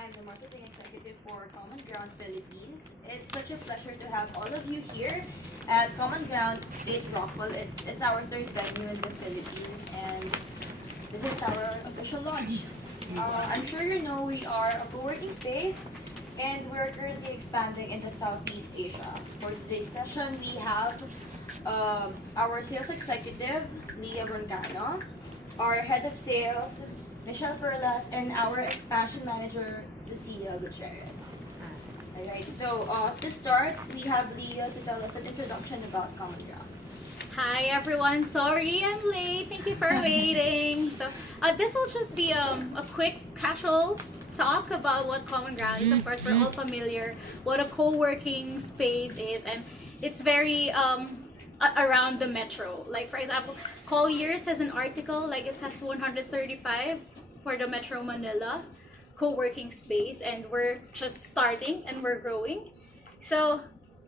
I'm the marketing executive for Common Ground Philippines. It's such a pleasure to have all of you here at Common Ground 8 Rockwell. It's our third venue in the Philippines, and this is our official launch. I'm sure you know we are a co-working space, and we're currently expanding into Southeast Asia. For today's session, we have our sales executive, Leah Broncano, our head of sales, Michelle Perlas, and our expansion manager, Lucia Gutierrez. Alright, so to start, we have Leah to tell us an introduction about Common Ground. Hi everyone, sorry I'm late. Thank you for waiting. So this will just be a quick casual talk about what Common Ground is. Of course, we're all familiar what a co-working space is, and it's very around the metro. Like for example, Colliers has an article, like it says 135 for the Metro Manila co-working space, and we're just starting and we're growing. So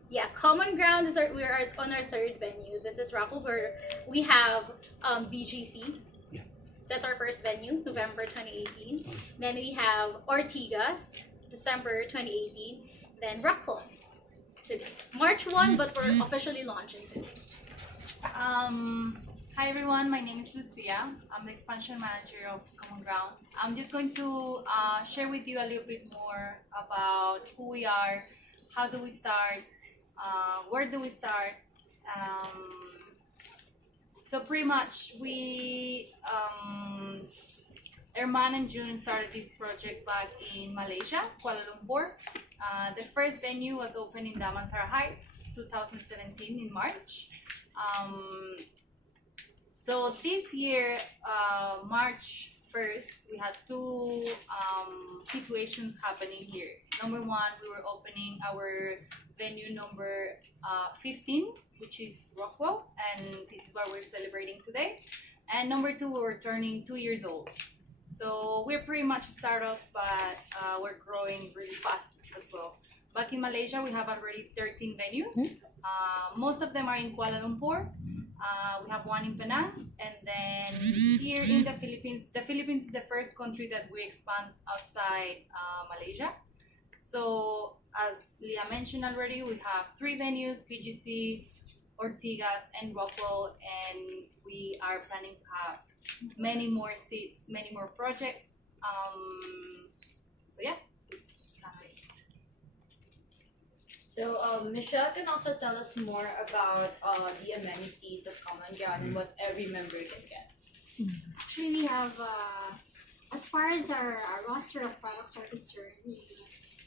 yeah, Common Ground is we are on our third venue. This is Rockwell, where we have BGC. That's our first venue, November 2018. Then we have Ortigas, December 2018. Then Rockwell today, March 1, but we're officially launching today. Hi everyone, my name is Lucia. I'm the expansion manager of Common Ground. I'm just going to share with you a little bit more about who we are, how do we start, where do we start. So pretty much we, Erman and June started this project back in Malaysia, Kuala Lumpur. The first venue was opened in Damansara Heights, 2017 in March. So this year, March 1st, we had two situations happening here. Number one, we were opening our venue number 15, which is Rockwell, and this is what we're celebrating today. And number two, we were turning 2 years old. So we're pretty much a startup, but we're growing really fast as well. Back in Malaysia, we have already 13 venues. Most of them are in Kuala Lumpur. We have one in Penang, and then here in the Philippines is the first country that we expand outside Malaysia. So as Leah mentioned already, we have 3 venues, BGC, Ortigas, and Rockwell, and we are planning to have many more seats, many more projects. So yeah. So Michelle can also tell us more about the amenities of Common Ground and what every member can get. Actually, we have, as far as our roster of products are concerned,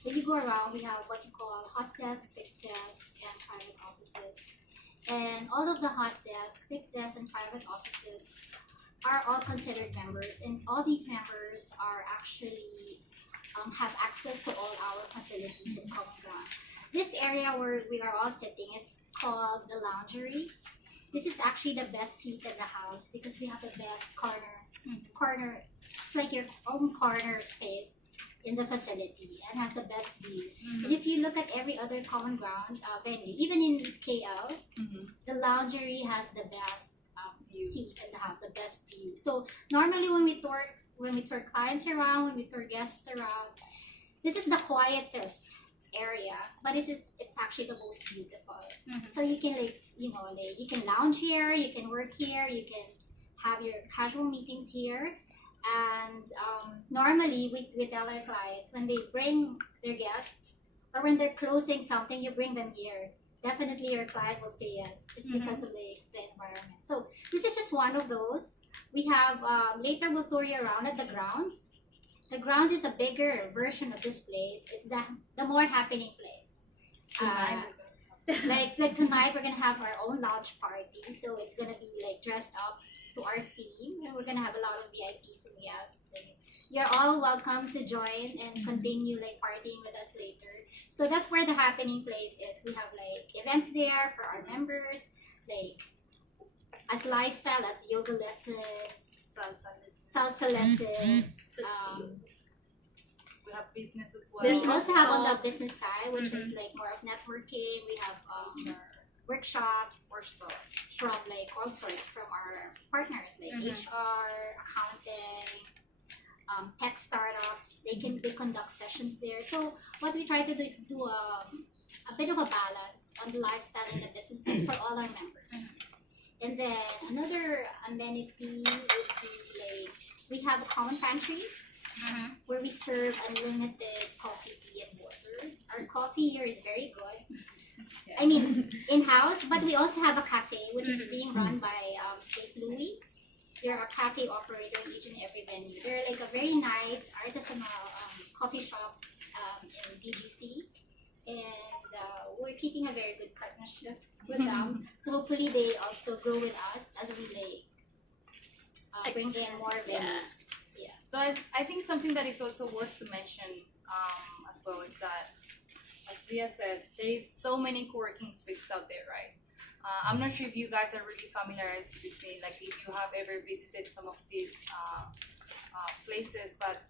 when you go around, we have what you call hot desk, fixed desk, and private offices. And all of the hot desk, fixed desk, and private offices are all considered members, and all these members are actually have access to all our facilities in Common Ground. This area where we are all sitting is called the Loungery. This is actually the best seat in the house because we have the best corner. It's like your own corner space in the facility and has the best view. And if you look at every other Common Ground venue, even in KL, the Loungery has the best seat in the house, the best view. So normally when we tour clients around, when we tour guests around, this is the quietest area, but it's actually the most beautiful. So you can you can lounge here, you can work here, you can have your casual meetings here. And normally we tell our clients when they bring their guests or when they're closing something, you bring them here. Definitely your client will say yes, just because of the environment. So this is just one of those. We have later we'll tour you around at the grounds. The grounds is a bigger version of this place. It's the more happening place. Like tonight, we're gonna have our own lounge party. So it's gonna be like dressed up to our theme, and we're gonna have a lot of VIPs and guests. And you're all welcome to join and continue like partying with us later. So that's where the happening place is. We have like events there for our members, like as lifestyle, as yoga lessons, salsa lessons. We have business as well. We also have on the business side, which is like more of networking. We have workshops from like all sorts from our partners, like HR, accounting, tech startups. They conduct sessions there. So what we try to do is do a bit of a balance on the lifestyle and the business side for all our members. And then another amenity would be like we have a common pantry where we serve unlimited coffee, tea, and water. Our coffee here is very good. I mean, in-house, but we also have a cafe which is being run by St. Louis. They're a cafe operator in each and every venue. They're like a very nice artisanal coffee shop in BGC, and we're keeping a very good partnership with them. So hopefully they also grow with us as we bring in more venues. Yeah. So I think something that is also worth to mention as well is that, as Leah said, there is so many co-working spaces out there, right? I'm not sure if you guys are really familiarized with the scene, like if you have ever visited some of these places, but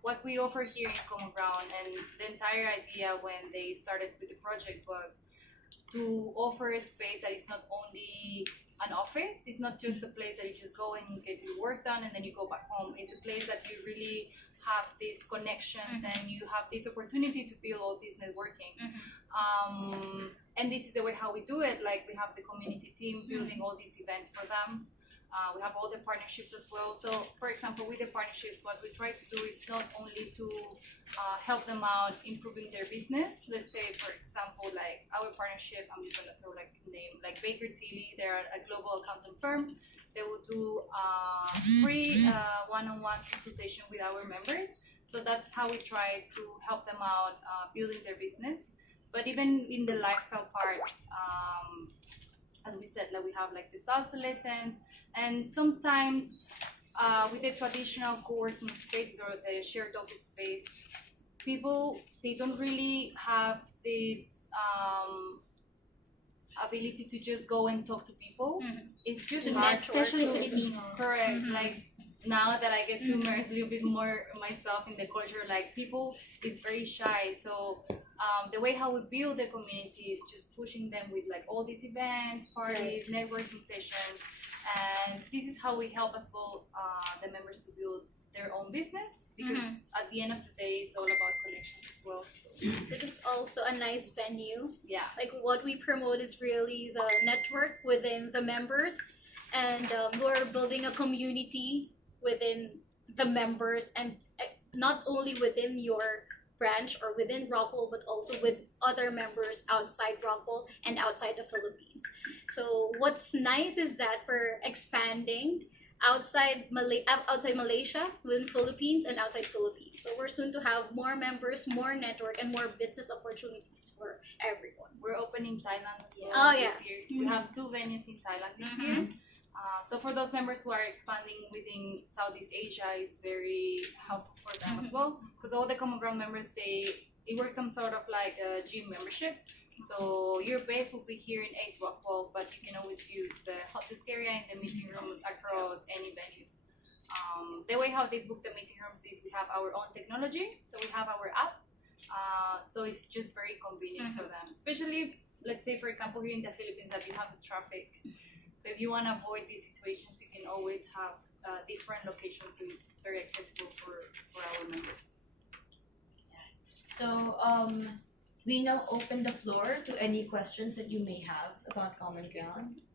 what we offer here in Common Ground, and the entire idea when they started with the project was to offer a space that is not only an office, it's not just a place that you just go and get your work done and then you go back home. It's a place that you really have these connections and you have this opportunity to build all this networking. And this is the way how we do it. Like we have the community team building all these events for them. We have all the partnerships as well. So, for example, with the partnerships, what we try to do is not only to help them out improving their business. Let's say, for example, like our partnership, I'm just gonna throw like a name, like Baker Tilly. They're a global accounting firm. They will do free one-on-one consultation with our members. So that's how we try to help them out building their business. But even in the lifestyle part, as we said, like we have like the salsa lessons, and sometimes with the traditional co-working spaces or the shared office space, people, they don't really have this ability to just go and talk to people. It's just hard, Especially Filipinos. correct. Like now that I get to immerse a little bit more myself in the culture, like people is very shy. So the way how we build the community is just pushing them with like all these events, parties, networking sessions, and this is how we help as well the members to build their own business, because at the end of the day, it's all about connections as well. So, This is also a nice venue. yeah. Like what we promote is really the network within the members, and we're building a community within the members, and not only within your branch or within Rockall, but also with other members outside Rockall and outside the Philippines. So what's nice is that we're expanding outside Malaysia, within Philippines, and outside Philippines. So we're soon to have more members, more network, and more business opportunities for everyone. We're opening Thailand as well Oh, this yeah. year. We have 2 venues in Thailand this year. So for those members who are expanding within Southeast Asia, it's very helpful for them as well, because all the Common Ground members, it works some sort of like a gym membership. So your base will be here in 8 Rockall, but you can always use the hot desk area and the meeting rooms across any venue. The way how they book the meeting rooms is we have our own technology, so we have our app. So it's just very convenient for them, especially let's say for example here in the Philippines that you have the traffic. So if you want to avoid these situations, you can always have different locations, so it's very accessible for our members. So we now open the floor to any questions that you may have about Common Ground.